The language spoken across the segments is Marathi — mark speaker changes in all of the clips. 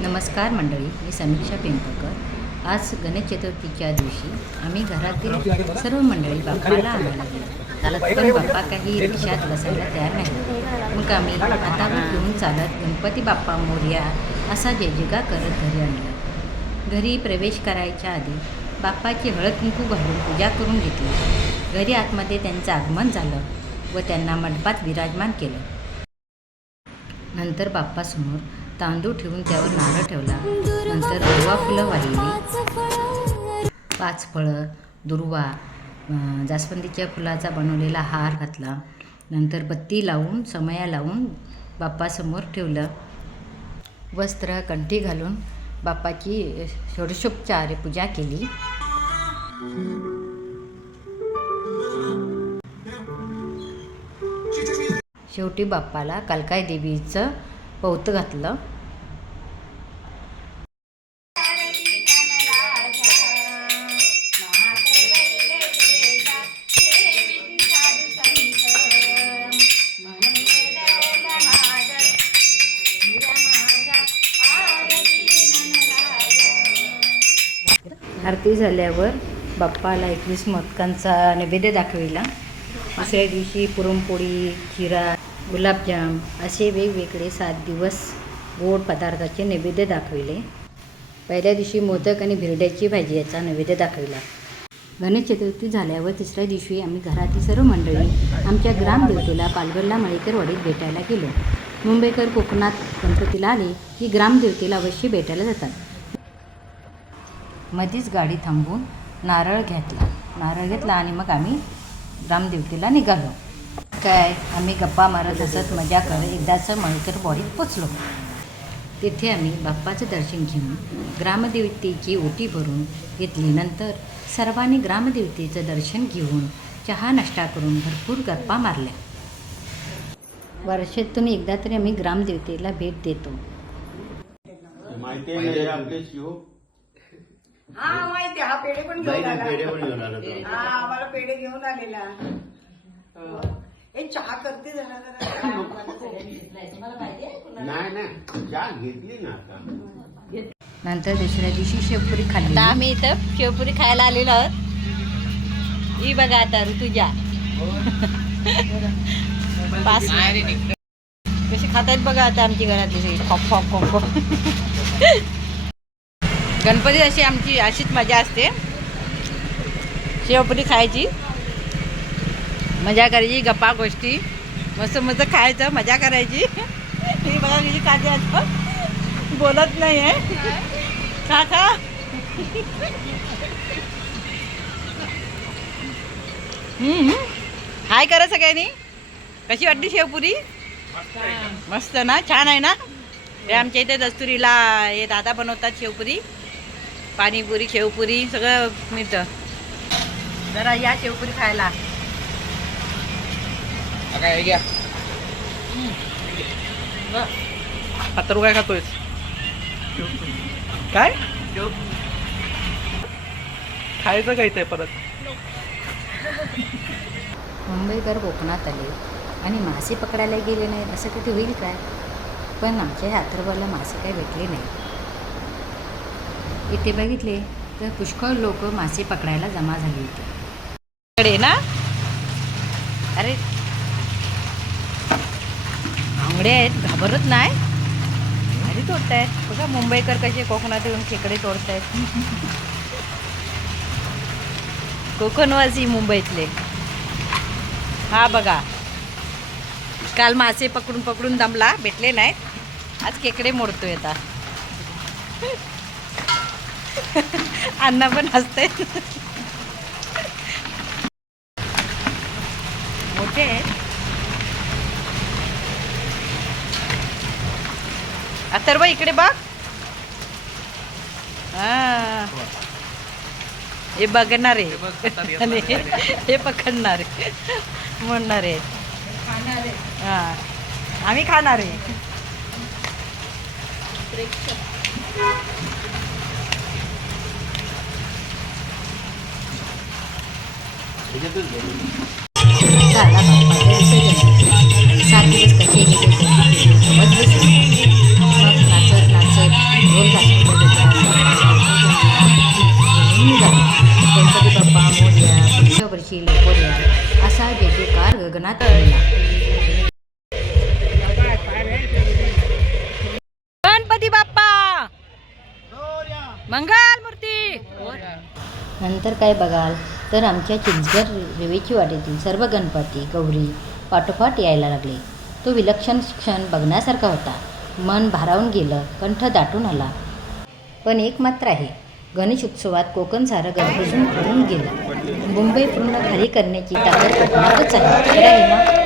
Speaker 1: नमस्कार मंडळी मी समीक्षा पिंपळकर आज गणेश चतुर्थीच्या दिवशी आम्ही घरातील सर्व मंडळी बाप्पाला आणायला गेलो. पण बाप्पा काही रिक्षात बसायला तयार नाही मग आम्ही हातावर घेऊन चालत गणपती बाप्पा मोर्या असा जेजेगा करत घरी आणला. घरी प्रवेश करायच्या आधी बाप्पाची हळद कुंकू घालून पूजा करून घेतली. घरी आतमध्ये त्यांचं आगमन झालं व त्यांना मंडपात विराजमान केलं. नंतर बाप्पासमोर तांदूळ ठेवून त्यावर नारळ ठेवला. नंतर दुर्वा फुलं वाहिली. पाच फळं दुर्वा जास्वंदीच्या फुलाचा बनवलेला हार घातला. नंतर बत्ती लावून समया लावून बाप्पासमोर ठेवलं. वस्त्र कंठी घालून बाप्पाची षोडशोपचार पूजा केली. शेवटी बाप्पाला कालकाय देवीचं पौत घातलं. आरती झाल्यावर बाप्पाला एकवीस मदकांचा नैवेद्य दाखविला. दुसऱ्या दिवशी पुरणपोळी खिरा गुलाबजाम असे वेगवेगळे सात दिवस गोड पदार्थाचे नैवेद्य दाखविले. पहिल्या दिवशी मोदक आणि भिरड्याची भाजी याचा नैवेद्य दाखविला. गणेश चतुर्थी झाल्यावर तिसऱ्या दिवशी आम्ही घरातील सर्व मंडळी आमच्या ग्रामदेवतेला पालघरला मळेकर वाडीत भेटायला गेलो. मुंबईकर कोकणात गणपतीला आले की ग्रामदेवतेला अवश्य भेटायला जातात. मधीच गाडी थांबवून नारळ घेतला. नारळ घेतला आणि मग आम्ही ग्रामदेवतेला निघालो. काय? आम्ही गप्पा मारत मजा करत एकदाच मळेकर बॉडीत पोचलो. तिथे आम्ही बाप्पाचं दर्शन घेऊन ग्रामदेवतेची ओटी भरून घेतली नंतर सर्वांनी ग्रामदेवतेचं दर्शन घेऊन चहा नाश्ता करून भरपूर गप्पा मारल्या. वर्षातून एकदा तरी आम्ही ग्रामदेवतेला भेट देतो.
Speaker 2: हे
Speaker 3: हा माहिती हा पेढे पण घेऊन आला. हा आम्हाला पेढे घेऊन आलेला. हे चहा करते जरा जरा.
Speaker 2: नाही नाही. चहा घेतली ना आता.
Speaker 1: नंतर दुसऱ्या दिवशी शेवपुरी खाल्ली.
Speaker 4: आता आम्ही इथं शेवपुरी खायला आलेलो आहोत. ही बघा आता ऋतुजा. पास कशी खातायत बघा आता आमची घरातली सगळी. खॉप खॉप खॉप खॉप. गणपती अशी आमची अशीच मजा असते. शेवपुरी खायची. मजा करायची गप्पा गोष्टी. मस्त मस्त खायचं मजा करायची. ही बघा तिची खाते आता बोलत नाही आहे. खा खा. हाय करा सगळ्यांनी. कशी वाटली शेवपुरी? मस्त ना छान आहे ना? हे आमच्या इथे दस्तुरीला हे दादा बनवतात शेवपुरी. पाणीपुरी शेवपुरी सगळं मिळतं. जरा या शेवपुरी खायला.
Speaker 5: काय घ्या. आता काय खातोय काय? खायचं काय ते परत?
Speaker 1: मुंबईकर कोकणात आले आणि मासे पकडायला गेले नाहीत असं कधी होईल काय? पण आमच्या अथर्वाला मासे काही भेटले नाही. इथे बघितले तर पुष्कळ लोक मासे पकडायला जमा झाली होती.
Speaker 4: ना.
Speaker 1: अरे बांगडे आहेत घाबरत नाही. भारी आहेत बघा मुंबईकर कसे कोकणात येऊन खेकडे आहेत कोकणवासी मुंबईतले. हा बघा. काल मासे पकडून पकडून दमला. भेटले नाहीत. आज खेकडे मोडतोय आता. अण्णा पण हसते मोठे आहेत. अथर्व इकडे बघ. हा. हे बघणार. आहे आणि हे पकडणार. आहे म्हणणार. आहे हा. आम्ही खाणार आहे. सात दिवस कसे जयकार गगनात
Speaker 4: गणपती बाप्पा! मंगल मूर्ती!
Speaker 1: नंतर काय बघाल? तर आमच्या चिंचगड रेवेची वाटेतील सर्व गणपती गौरी पाठोपाठ यायला लागले. तो विलक्षण क्षण बघण्यासारखा होता. मन भारावून गेलं कंठ दाटून आला. पण एक मात्र आहे. गणेश उत्सवात कोकण सारं गणपसून होऊन गेलं. मुंबई पूर्ण खाली करण्याची ताकद कोकणातच आहे. खरं आहे ना?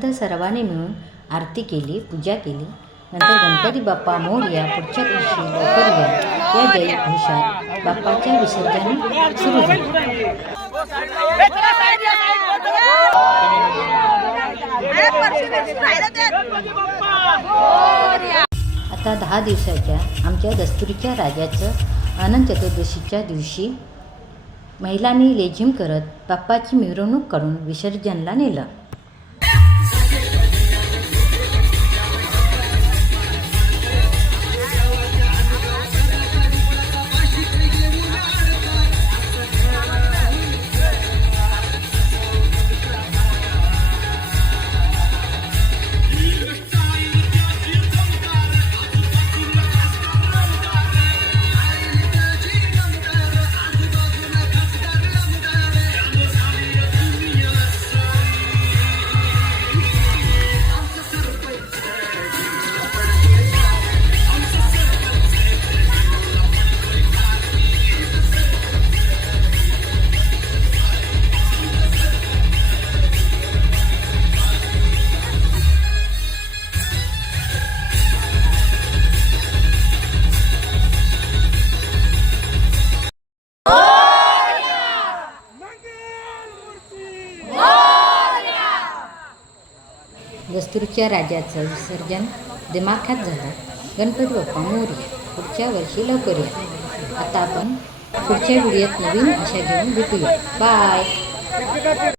Speaker 1: त्यानंतर सर्वांनी मिळून आरती केली पूजा केली. नंतर गणपती बाप्पा मोर्या पुढच्या दिवशी लवकर या जयघोषात बाप्पाच्या विसर्जन सुरू झाले. आता दहा दिवसाच्या आमच्या दस्तुरीच्या राजाचं अनंत चतुर्दशीच्या दिवशी महिलांनी लेझिम करत बाप्पाची मिरवणूक काढून विसर्जनला नेलं. वस्तूरच्या राजाचं विसर्जन दिमाखात झालं. गणपती बाप्पा मोरया पुढच्या वर्षी लवकर या. आता आपण पुढच्या व्हिडिओत नवीन आशा घेऊन भेटूया. बाय.